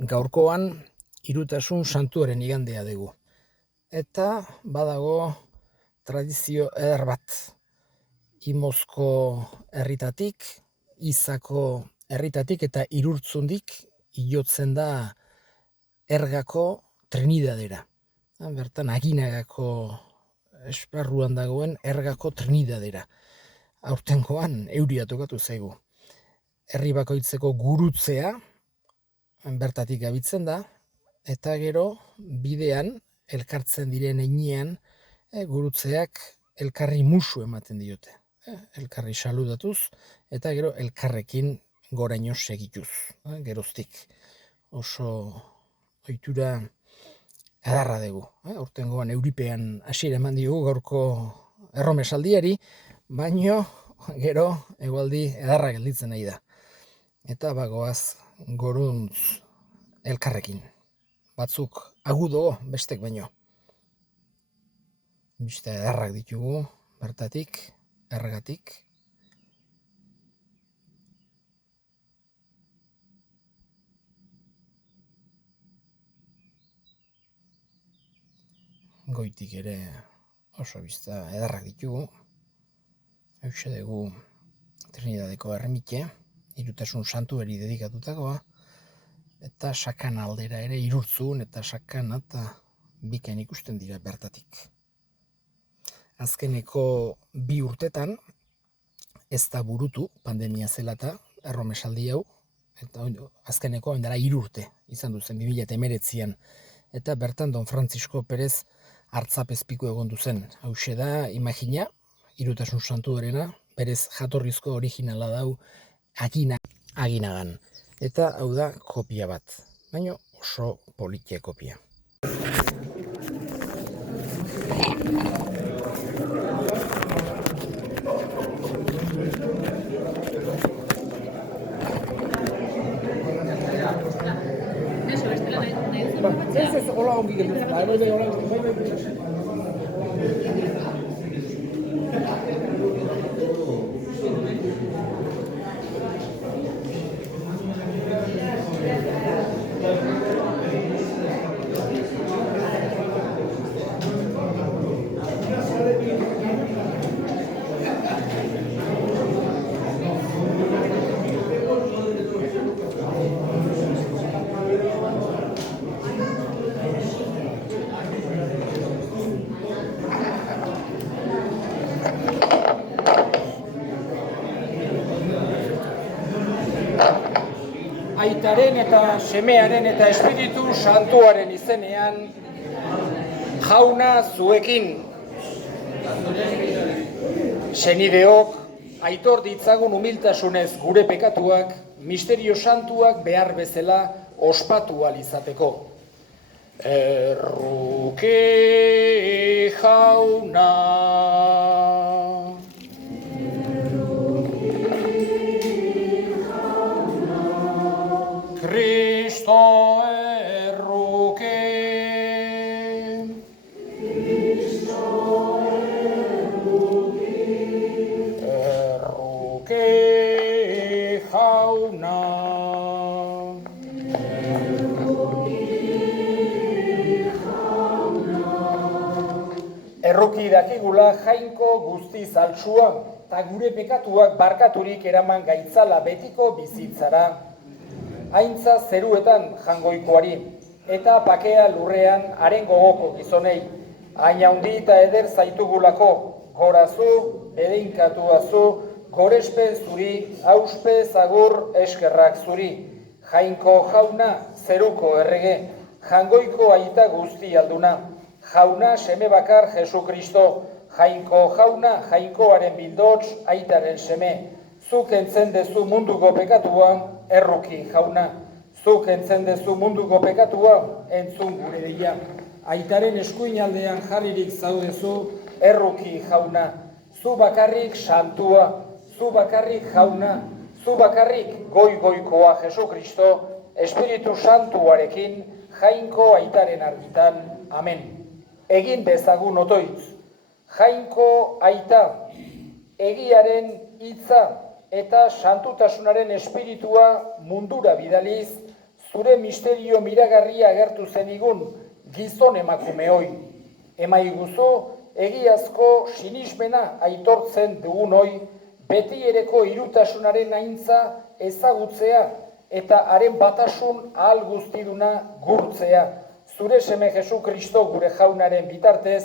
Gaurkoan Hirutasun Santuaren igandea dugu. Eta badago tradizio eder bat. Imozko herritatik, Izako herritatik eta Irurtzundik ilotzen da Ergako Trinidadera. Bertan Aginagako esparruan dagoen Ergako Trinidadera. Aurtengoan euria tokatu zaigu. Herri bakoitzeko gurutzea bertatik abitzen da, eta gero bidean elkartzen diren heinean gurutzeak elkarri musu ematen diote. Elkarri saludatuz eta gero elkarrekin goraino segituz. Geroztik oso ohitura edarra dugu. Aurtengoan euripean hasiera eman diogu gaurko erromesaldiari, baino gero egualdi edarra gelditzen nahi da. Eta bagoaz goruntz elkarrekin. Batzuk agudo, bestek baino. Bista edarrak ditugu, bertatik, ergatik. Goitik ere oso bista edarrak ditugu. Hauxe dugu Trinidadeko erremite, Hirutasun Santuari dedikatutakoa, eta Sakana aldera ere Irurtzun eta Sakana eta bikain ikusten dira bertatik. Azkeneko 2 urtetan ez da burutu pandemia zela eta erromesaldi hau, eta azkeneko ondara 3 urte izan duzen 2019an, eta bertan Don Francisco Perez hartzapezpiku egon duzen. Hauxe da, imagina, Hirutasun Santuarena, Perez jatorrizko originala dau Aginagan. Eta hau da kopia bat, baina oso politia kopia. Ez hola ongi gelditzen. Aitaren eta semearen eta Espiritu Santuaren izenean, jauna zuekin. Senideok, aitor ditzagun humiltasunez gure pekatuak, misterio santuak behar bezala ospatu ahal izateko. Erruke jauna. Cristo erruke. Cristo erruke. Erruke jauna. Erruki dakigula jainko guztiz altsua, eta gure pekatuak barkaturik eraman gaitzala betiko bizitzara. Aintza zeruetan jangoikoari, eta pakea lurrean haren gogoko gizonei. Hain handi eta eder zaitugulako, gorazu, bedeinkatuazu, gorespe zuri, auspe zagur eskerrak zuri. Jainko jauna, zeruko errege, jangoiko aita guzti alduna. Jauna seme bakar Jesu Kristo, jainko jauna, jainkoaren bildots, aitaren seme. Zuk entzen dezu munduko pekatua, erruki jauna. Zuk entzen dezu munduko pekatua, entzun gure deia. Aitaren eskuinaldean jarririk zaudezu, erruki jauna. Zu bakarrik santua, zu bakarrik jauna, zu bakarrik goikoa Jesu Kristo, Espiritu Santuarekin, jainko aitaren argitan. Amen. Egin dezagun otoitz. Jainko aita, egiaren hitza eta santutasunaren espiritua mundura bidaliz, zure misterio miragarria agertu zenigun gizon emakumeoi. Emaiguzu egiazko sinismena aitortzen dugunoi, beti ereko irutasunaren aintza ezagutzea eta haren batasun ahal guztiduna gurtzea. Zure seme Jesu Kristo gure jaunaren bitartez,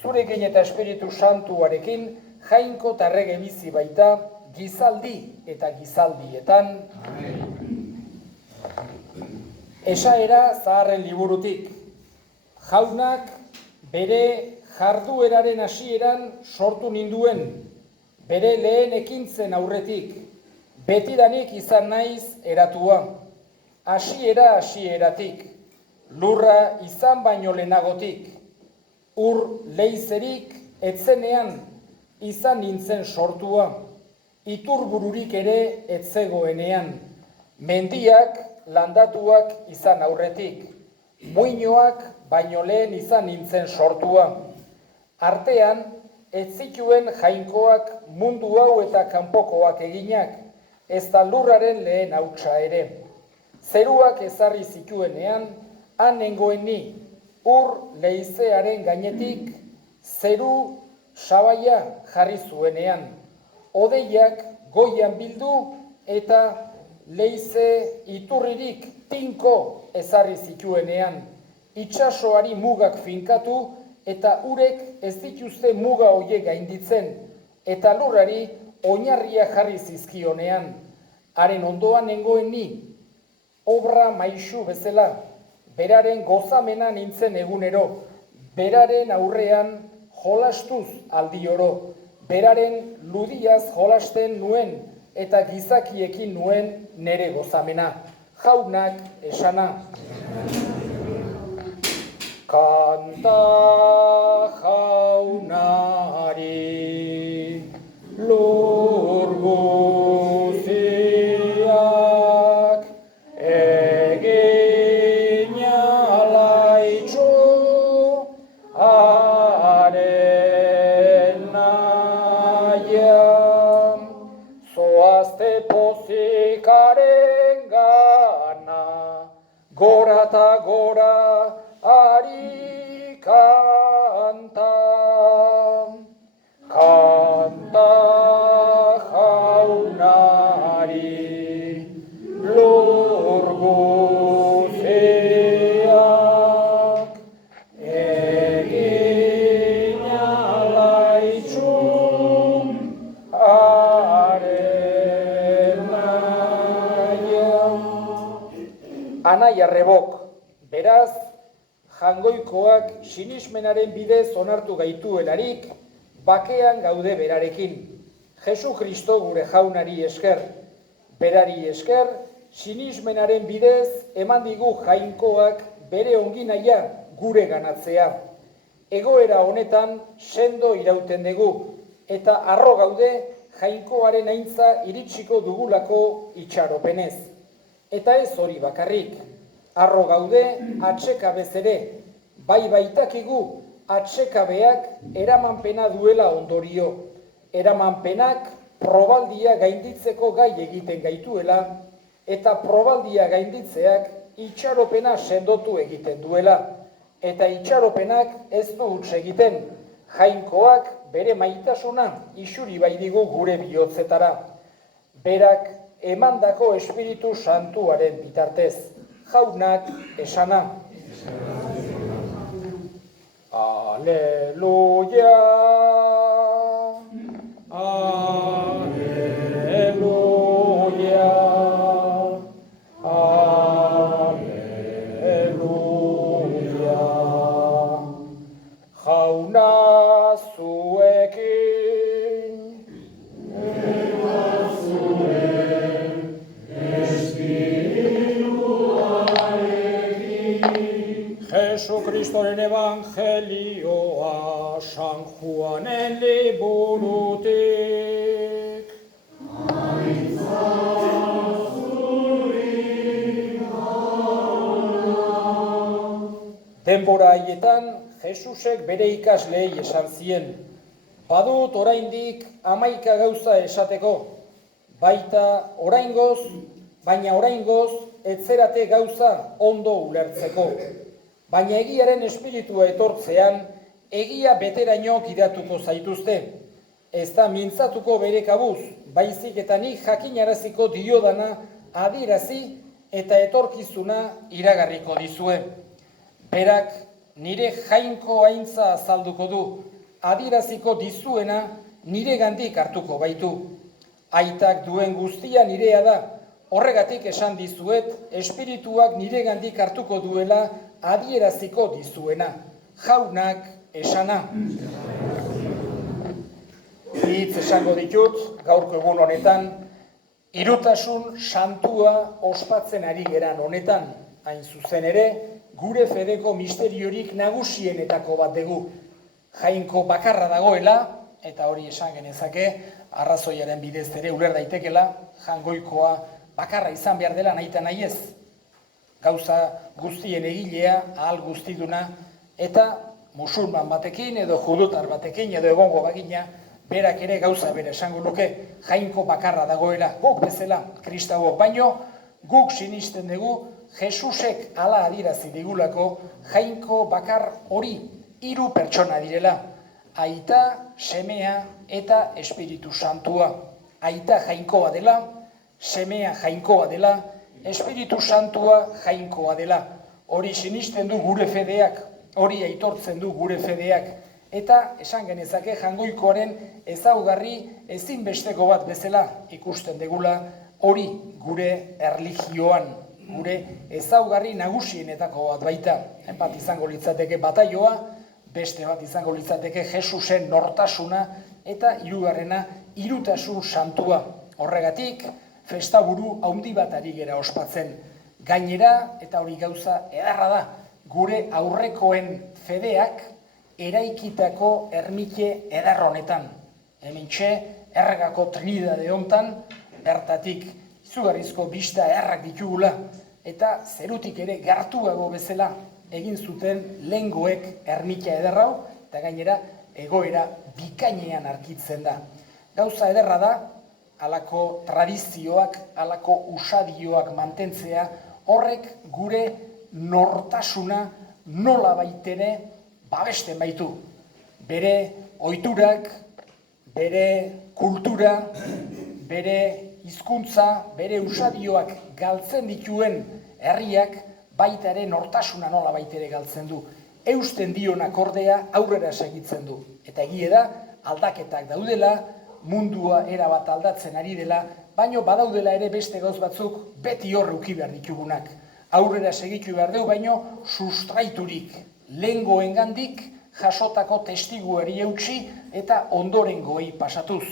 zurekin eta Espiritu Santuarekin, jainko eta errege bizi baita, gizaldi eta gizaldietan. Esaera zaharren liburutik. Jaunak bere jardueraren hasieran sortu ninduen, bere lehen ekintzen aurretik, betidanik izan naiz eratua. Hasieratik, lurra izan baino lehenagotik, ur leizerik etzenean izan nintzen sortua, iturbururik ere etzegoenean, mendiak landatuak izan aurretik, muinoak baino lehen izan nintzen sortua. Artean, ez zituen jainkoak mundu hau eta kanpokoak eginak, ez da lurraren lehen hautsa ere. Zeruak ezarri zituenean, han nengoen ni, ur leizearen gainetik, zeru sabaia jarri zuenean. Odeiak goian bildu eta leize iturririk tinko ezarri zituenean. Itsasoari mugak finkatu eta urek ez dituzte muga hoiek gainditzen, eta lurrari oinarria jarri zizkionean. Haren ondoan nengoen ni, obra maisu bezala, beraren gozamena nintzen egunero, beraren aurrean jolastuz aldi oro, beraren ludiaz jolasten nuen eta gizakiekin nuen nere gozamena. Jaunak esana. Kanta jaunari, lur guziak, egin alaitxo haren nahian, zoazte pozikaren gana, gora eta gora ari kanta. Kanta jaunari, lur guziak, egin alaitxu haren nahian. Anai arrebok, beraz, jangoikoak sinismenaren bidez onartu gaituelarik, bakean gaude berarekin. Jesu Kristo gure jaunari esker, berari esker, sinismenaren bidez eman digu jainkoak bere onginahia gure ganatzea. Egoera honetan sendo irauten dugu, eta harro gaude jainkoaren aintza iritsiko dugulako itxaropenez. Eta ez hori bakarrik, harro gaude atsekabez ere, bai baitakigu atsekabeak eramanpena duela ondorio. Eramanpenak probaldia gainditzeko gai egiten gaituela, eta probaldia gainditzeak itxaropena sendotu egiten duela. Eta itxaropenak ez du huts egiten, jainkoak bere maitasuna isuri bai digu gure bihotzetara. Berak emandako Espiritu Santuaren bitartez, jaunak esana. Aleluia, aleluia, aleluia. Jauna zuekin, eta zuen espirituarekin. Jesu Kristoren evangelioa San Juanen liburutik. Aintza zuri gauna. Denbora haietan Jesusek bere ikasleei esan zien, badut oraindik 11 gauza esateko, baina oraingoz etzerate gauza ondo ulertzeko. Baina egiaren espiritua etortzean, egia beteraino gidatuko zaituzte. Ez da mintzatuko bere kabuz, baizik eta nik jakinaraziko diodana adierazi eta etorkizuna iragarriko dizue. Berak nire jainko aintza azalduko du, adieraziko dizuena nire gandik hartuko baitu. Aitak duen guztia nirea da, horregatik esan dizuet, espirituak nire gandik hartuko duela adieraziko dizuena. Jaunak esana. Hitz esango ditut, gaurko egun honetan, hirutasun santua ospatzen ari geran honetan, hain zuzen ere, gure fedeko misteriorik nagusienetako bat dugu. Jainko bakarra dagoela, eta hori esan genezake, arrazoiaren bidez ere uler daitekela, jangoikoa bakarra izan behar dela nahita nahi ez. Gauza guztien egilea, ahal guztiduna, eta musulman batekin edo judutar batekin edo egongo bagina, berak ere gauza bere esango luke, jainko bakarra dagoela, guk bezala, kristauok, baino guk sinisten dugu, Jesusek hala adirazi digulako, jainko bakar hori 3 pertsona direla, aita, semea eta espiritu santua. Aita jainkoa dela, semea jainkoa dela, espiritu santua jainkoa dela. Hori sinisten du gure fedeak, hori aitortzen du gure fedeak, eta esan genezake jangoikoaren ezaugarri ezinbesteko bat bezala ikusten degula hori gure erlijioan, gure ezaugarri nagusienetako bat baita. Bat izango litzateke bataioa, beste bat izango litzateke Jesusen nortasuna eta hirugarrena hirutasun santua. Horregatik, festaburu handi bat ari gera ospatzen. Gainera, eta hori gauza edarra da, gure aurrekoen fedeak eraikitako ermite eder honetan. Hementxe, erregako Trinidade hontan, bertatik izugarrizko bista errak ditugula, eta zerutik ere gertuago bezala egin zuten lehengoek ermitea ederrau, eta gainera egoera bikainean arkitzen da. Gauza ederra da, halako tradizioak, halako usadioak mantentzea, horrek gure nortasuna nola baitere babesten baitu. Bere ohiturak, bere kultura, bere hizkuntza, bere usadioak galtzen dituen herriak baita ere nortasuna nola baitere galtzen du. Eusten dionak ordea aurrera segitzen du. Eta egie da, aldaketak daudela, mundua erabat aldatzen ari dela, baino badaudela ere beste gauz batzuk beti horre uki behar ditugunak. Aurrera segitu behar dugu, baino sustraiturik, lehengoengandik jasotako testiguari eutsi eta ondorengoei pasatuz.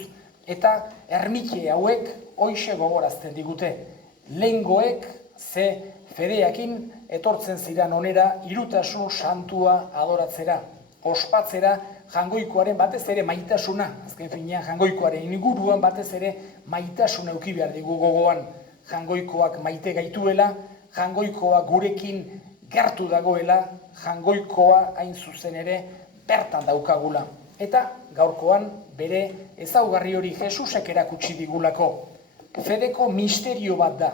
Eta ermite hauek hoixe gogorazten digute. Lehengoek ze fedeakin etortzen ziran onera hirutasun santua adoratzera, ospatzera jangoikoaren batez ere maitasuna, azken finean jangoikoaren inguruan batez ere maitasuna eduki behar digu gogoan. Jangoikoak maite gaituela, jangoikoa gurekin gertu dagoela, jangoikoa hain zuzen ere bertan daukagula. Eta gaurkoan bere ezaugarri hori Jesusek erakutsi digulako. Fedeko misterio bat da.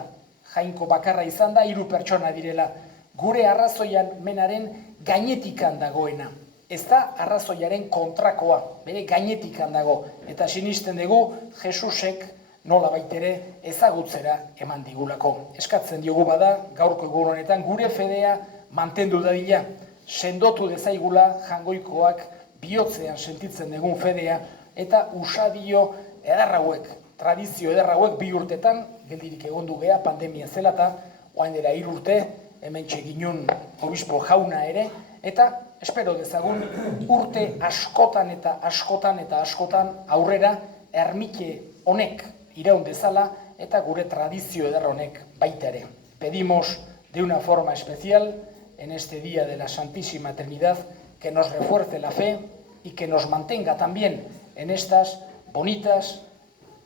Jainko bakarra izan da 3 pertsona direla. Gure arrazoian menaren gainetikan dagoena. Ez da arrazoiaren kontrakoa, bere gainetikan dago. Eta sinisten dugu Jesusek nola baitere ezagutzera eman digulako. Eskatzen diogu bada, gaurko egun honetan gure fedea mantendu dadila. Sendotu dezaigula jangoikoak bihotzean sentitzen dugun fedea eta usadio edarrauek, tradizio edarrauek 2 urtetan, geldirik egondu gea, pandemia zela eta oain dela 3 urte, hemen txeginun obispo jauna ere, eta espero dezagun urte askotan eta askotan eta askotan aurrera ermite honek iraun dezala eta gure tradizio eder honek baita ere. Pedimos de una forma especial en este día de la Santísima Trinidad que nos refuerce la fe y que nos mantenga también en estas bonitas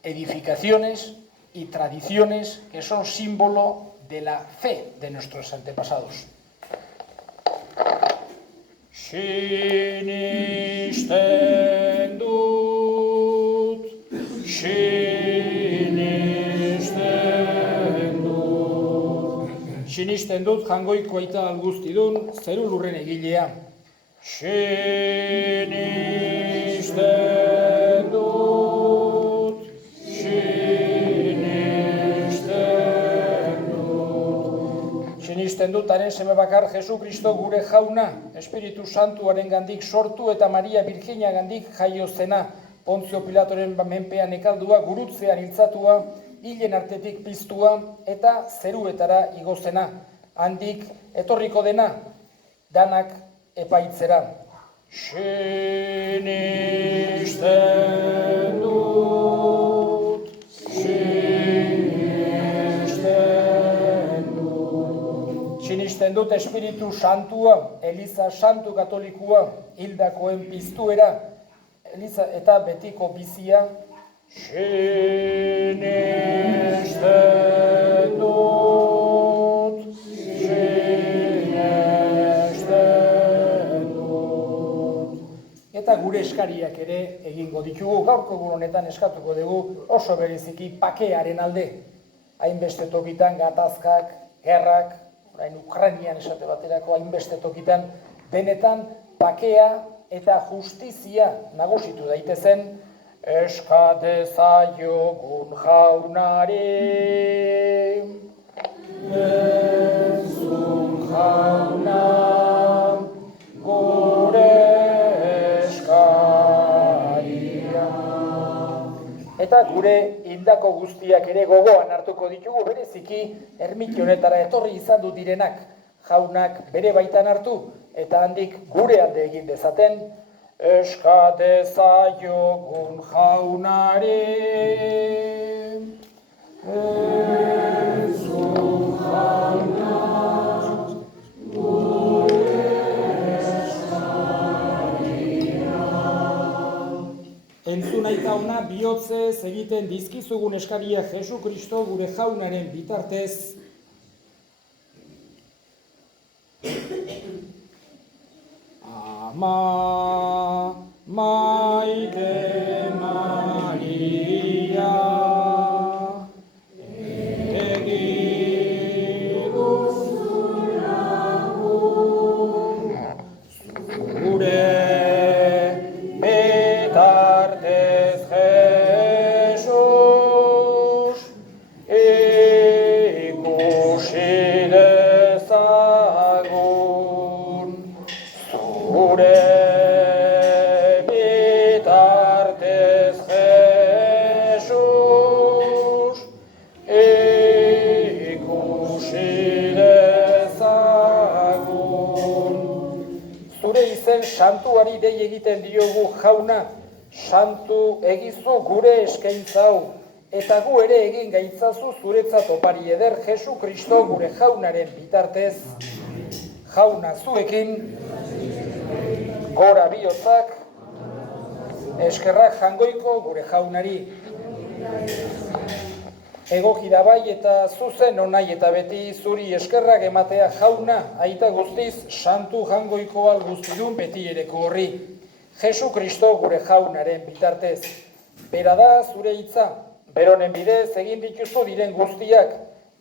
edificaciones y tradiciones que son símbolo de la fe de nuestros antepasados. Sinisten dut, sinisten dut, Sinisten dut jangoiko aita alguztidun, zeru lurren egilea. Sinisten dut, Sinisten dut haren seme bakar Jesu Kristo gure jauna, Espiritu Santuaren gandik sortu eta Maria Virginia gandik jaio zena, Pontzio Pilatoren menpean ekaldua, gurutzean hiltzatua, hilen artetik piztua eta zeruetara igozena. Handik etorriko dena, danak epaitzera. Sinisten dut, Sinisten dut Espiritu Santua, Eliza Santu Katolikua, hildakoen piztuera, Eliza eta betiko bizia. Sinisten dut, Eta gure eskariak ere egingo ditugu, gaurko egun honetan eskatuko dugu oso bereziki pakearen alde. Hainbeste tokitan gatazkak, gerrak, orain Ukrainian esate baterako hainbeste tokitan, benetan pakea eta justizia nagusitu daitezen, eska dezaiogun jaunari. Entzun jauna, gure eskaria. Eta gure hildako guztiak ere gogoan hartuko ditugu, bereziki ermiti honetara etorri izan du direnak, jaunak bere baitan hartu, eta handik gure alde egin dezaten, eska dezaiogun jaunari. Entzun jauna, gure eskaria. Entzun aita ona bihotzez egiten dizkizugun eskaria Jesu Kristo gure jaunaren bitartez. Ama, maite Maria, egiduzun lagun, zure bitartez Jesus, ikusi dezagun, zure bitartez Jesus, ikusi dezagun. Zure izen santuari dei egiten diogu jauna, santu egizu gure eskaintza hau, eta gu ere egin gaitzazu zuretzat opari eder Jesu Kristo gure jaunaren bitartez. Jauna zuekin, gora bihotzak, eskerrak jangoiko gure jaunari. Egoki da bai eta zuzen onai eta beti zuri eskerrak ematea jauna, aita guztiz santu jangoiko alguztidun beti ereko horri. Jesu Kristo gure jaunaren bitartez. Bera da zure hitza, beronen bidez egin dituzu diren guztiak,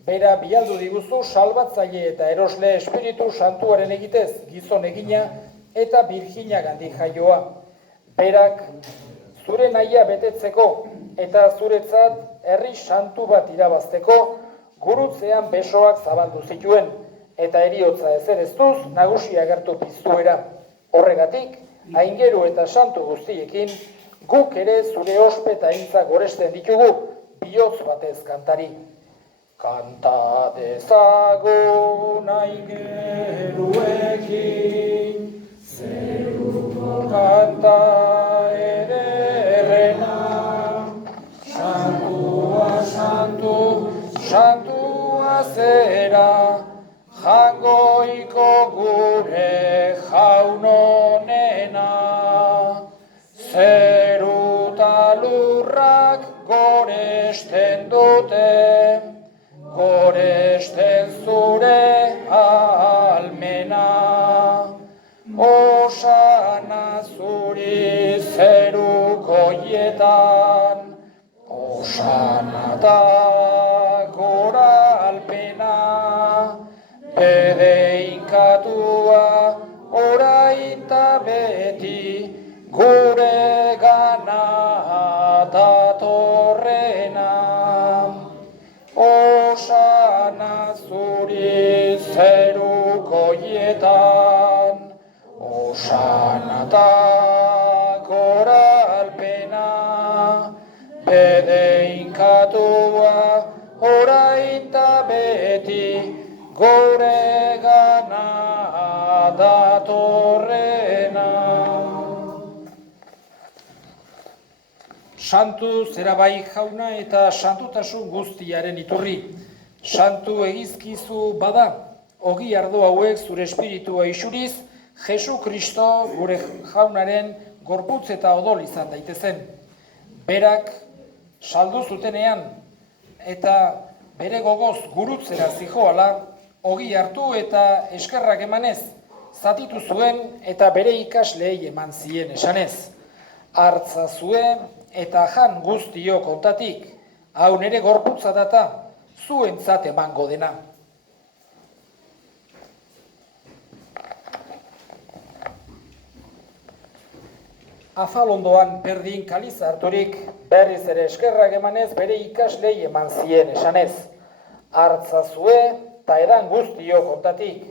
bera bialdu diguzu salbatzaile eta erosle Espiritu Santuaren egitez, gizon egina eta Virginia gandik jaioa. Berak zure nahia betetzeko eta zuretzat herri santu bat irabazteko gurutzean besoak zabaldu zituen eta heriotza ezereztuz nagusi agertu piztuera. Horregatik, aingeru eta santu guztiekin guk ere zure ospeta hitza goresten ditugu bihotz batez kantari. Kanta dezagun aingeruekin, zeruko kanta ederrena, santua santu, santua zera, jangoiko gure jaunonena. Zeru ta lurrak goresten dute, goresten zure almena. Osana zuri zerukoietan, osana da gora alpena, finkatua, orain ta beti, gure gana datorrena. Osana zuri zerukoietan, osana ta goralpena, bede inkatua, orain ta beti, gure gana datorrena. Santu zerabai jauna eta santutasun guztiaren iturri. Santu egizkizu bada, ogi ardo hauek zure espiritua isuriz, Jesu Kristo gure jaunaren gorputz eta odol izan daitezen. Berak saldu zutenean eta bere gogoz gurutzera zijoala, ogi hartu eta eskerrak emanez, zatitu zuen eta bere ikasleei eman zien esanez. Hartza zuen eta jan guztio kontatik, hau nere gorputza data, zuentzat emango dena. Afalondoan berdin kaliz harturik, berriz ere eskerrak emanez bere ikaslei eman zien esanez. Hartza zue eta edan guztio kontatik,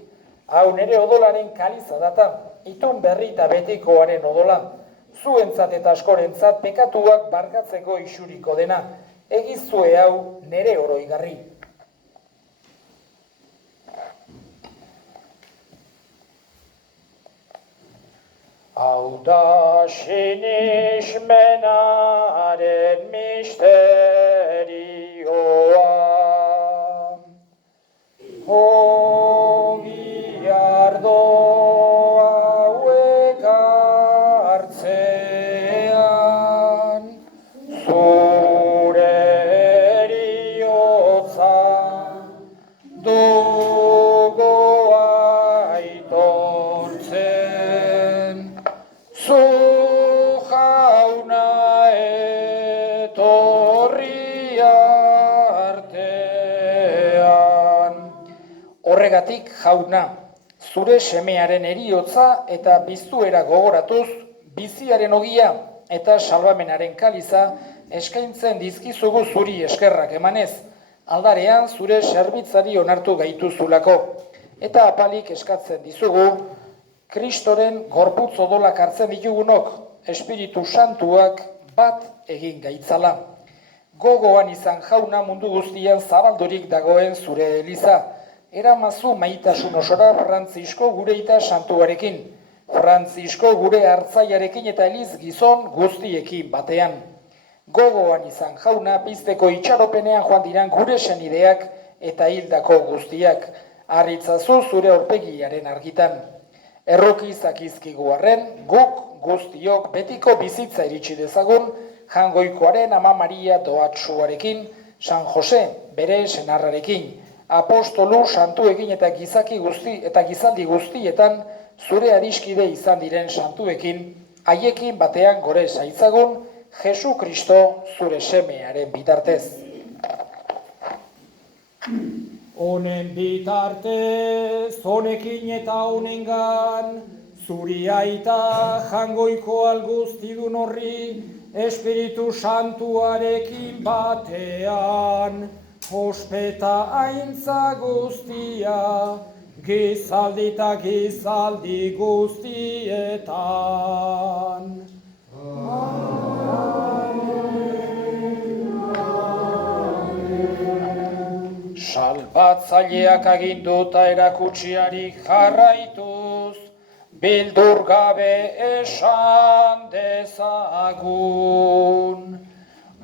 hau nere odolaren kaliza data, itun berri eta betikoaren odola, zuentzat eta askorentzat pekatuak barkatzeko isuriko dena, egizue hau nere oroigarri. Hau da sinismenaren misterioa, ogi ardo hauek hartzean, zure eriotza dugu aitortzen, zu jauna etorri artean. Horregatik jauna, zure semearen eriotza eta biztuera gogoratuz, biziaren ogia eta salbamenaren kaliza eskaintzen dizkizugu zuri eskerrak emanez, aldarean zure zerbitzari onartu gaituzulako, eta apalik eskatzen dizugu, Kristoren gorputz odolak hartzen ditugunok, Espiritu Santuak bat egin gaitzala. Gogoan izan jauna mundu guztian zabaldurik dagoen zure eliza, eramazu maitasun osora Frantzisko gure ita santuarekin, Frantzisko gure hartzaiarekin eta eliz gizon guztiekin batean. Gogoan izan jauna pizteko itxaropenean joan diran gure senideak eta hildako guztiak, harritzazu zure aurpegiaren argitan. Erroki zakizkigu arren, guk guztiok betiko bizitza iritsi dezagun, Jangoikoaren Ama Maria doatsuarekin, San Jose bere senarrarekin, apostolu santuekin eta gizaldi guztietan zure adiskide izan diren santuekin, haiekin batean gore zaitzagun, Jesu Kristo zure semearen bitartez. Honen bitartez, honekin eta honengan, zuri aita Jangoiko alguztidun horri, Espiritu Santuarekin batean, ospeta aintza guztia, gizaldi eta gizaldi guztietan. Salbatzaileak aginduta erakutsiari jarraituz, bildur gabe esan dezagun,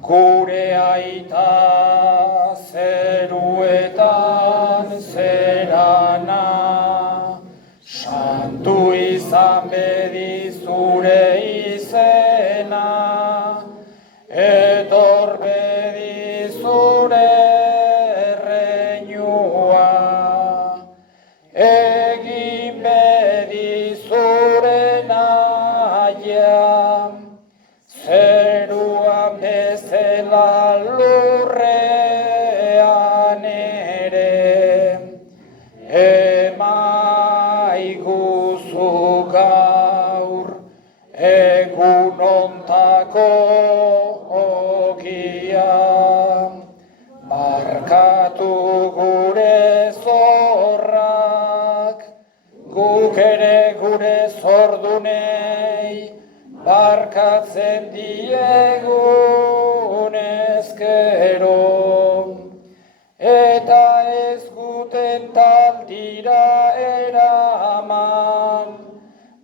gure aita zeruetan zerana, santu izan bedi zure izena, etor bedi zure egin bedi zure naia, zeruan bezala lurrean ere, eman Guk ere gure zordunei barkatzen diegun ezkero, eta ez guten taldira eraman,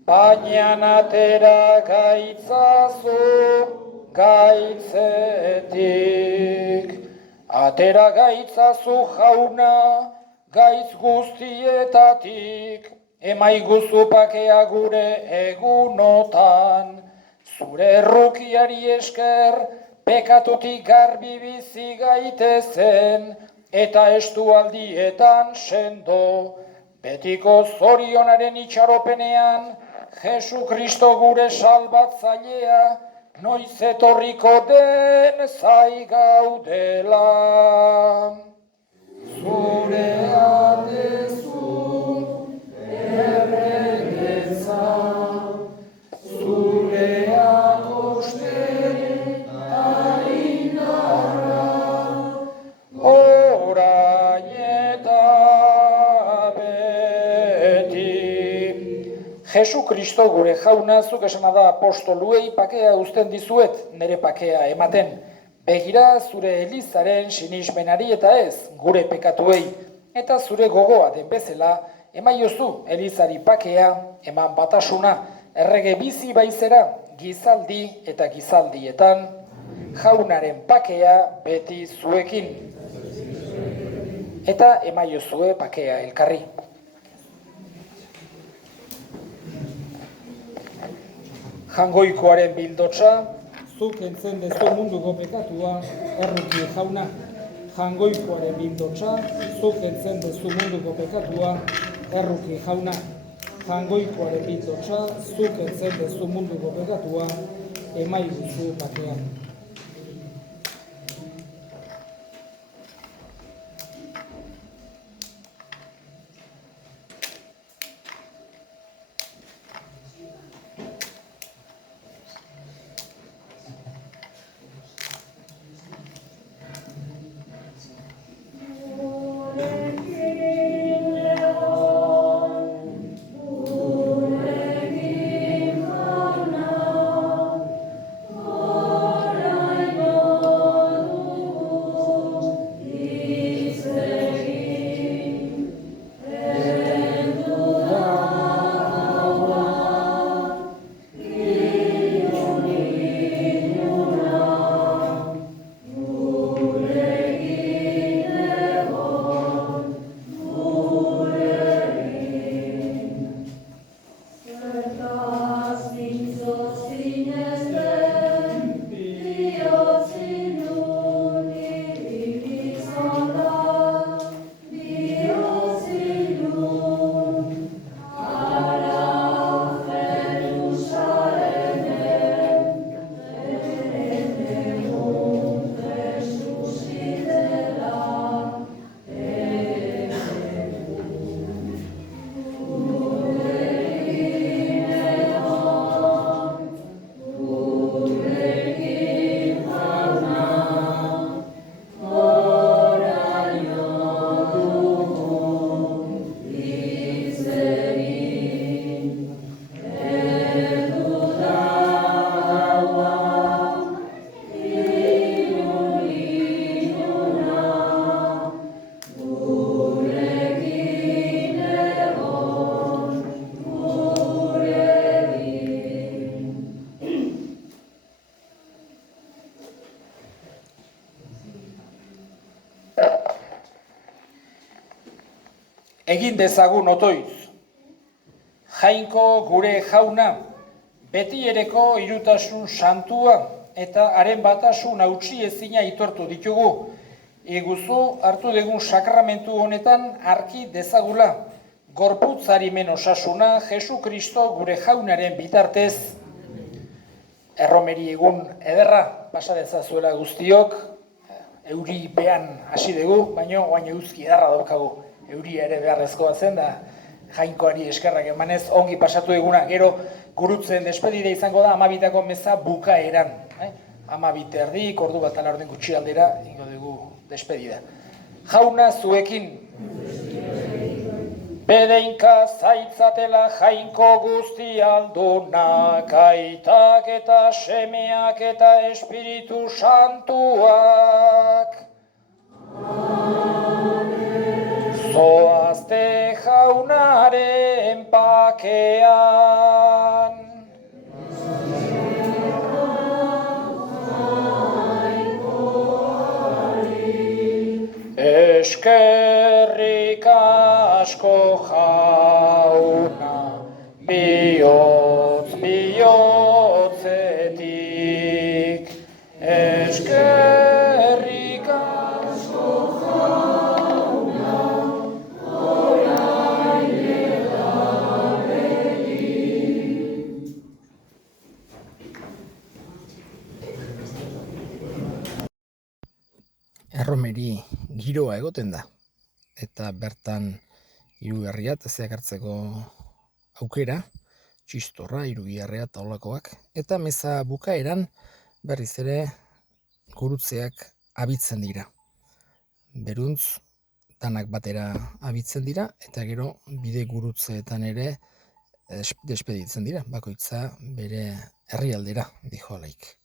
baina atera gaitzazu gaitzetik. Atera gaitzazu jauna gaitz guztietatik, emaiguzu pakea gure egunotan, zure errukiari esker pekatutik garbi bizi gaitezen, eta estualdietan sendo, betiko zorionaren itxaropenean, Jesu Kristo gure salbatzailea, noiz etorriko den zai gaudela. Zurea dezu erregetza, zurea koste indarra, orain eta beti. Jesu Kristo gure jauna, zuk esana da apostoluei pakea uzten dizuet, nire pakea ematen. Begira zure elizaren sinismenari eta ez gure pekatuei, eta zure gogoa den bezala, emaiozu elizari pakea, eman batasuna, errege bizi baizera, gizaldi eta gizaldietan, jaunaren pakea beti zuekin. Eta emaiozue pakea elkarri. Jangoikoaren bildotsa, zuk entzen dezu munduko pekatua, erruki jauna. Jangoikoaren bildotsa, zuk entzen dezu munduko pekatua, erruki jauna. Jangoikoaren bildotsa, zuk entzen dezu munduko pekatua, emaiguzu pakea. Egin dezagun otoiz. Jainko gure jauna, beti ereko irutasun santua eta haren batasun hautsi ezina itortu ditugu. Iguzu hartu dugun sakramentu honetan arki dezagula. Gorputzarimen osasuna Jesu Kristo gure jaunaren bitartez. Erromeri egun ederra pasa dezazuela guztiok. Euri behan hasi dugu, baina oain euzki edarra daukagu. Euri ere beharrezkoa zen da jainkoari eskerrak emanez ongi pasatu eguna. Gero gurutzen despedide izango da 12ko meza bukaeran. 12:30, ordu bat ala orden gutxi aldera, ingo dugu despedida. Jauna zuekin. Bedeinka zaitzatela jainko guzti aldunak, aitak eta semeak eta espiritu santuak. Zoazte jaunaren pakean. Eskerrik asko jauna, bihotzetik. Eskerrik asko jauna, orain eta beti. Erromeri giroa egoten da, eta bertan hirugarria tezeak hartzeko aukera, txistorra, hirugarria taulakoak, eta meza bukaeran berriz ere gurutzeak abitzen dira. Beruntz, danak batera abitzen dira, eta gero bide gurutzeetan ere despeditzen dira, bakoitza bere herrialdera, dijo alaik.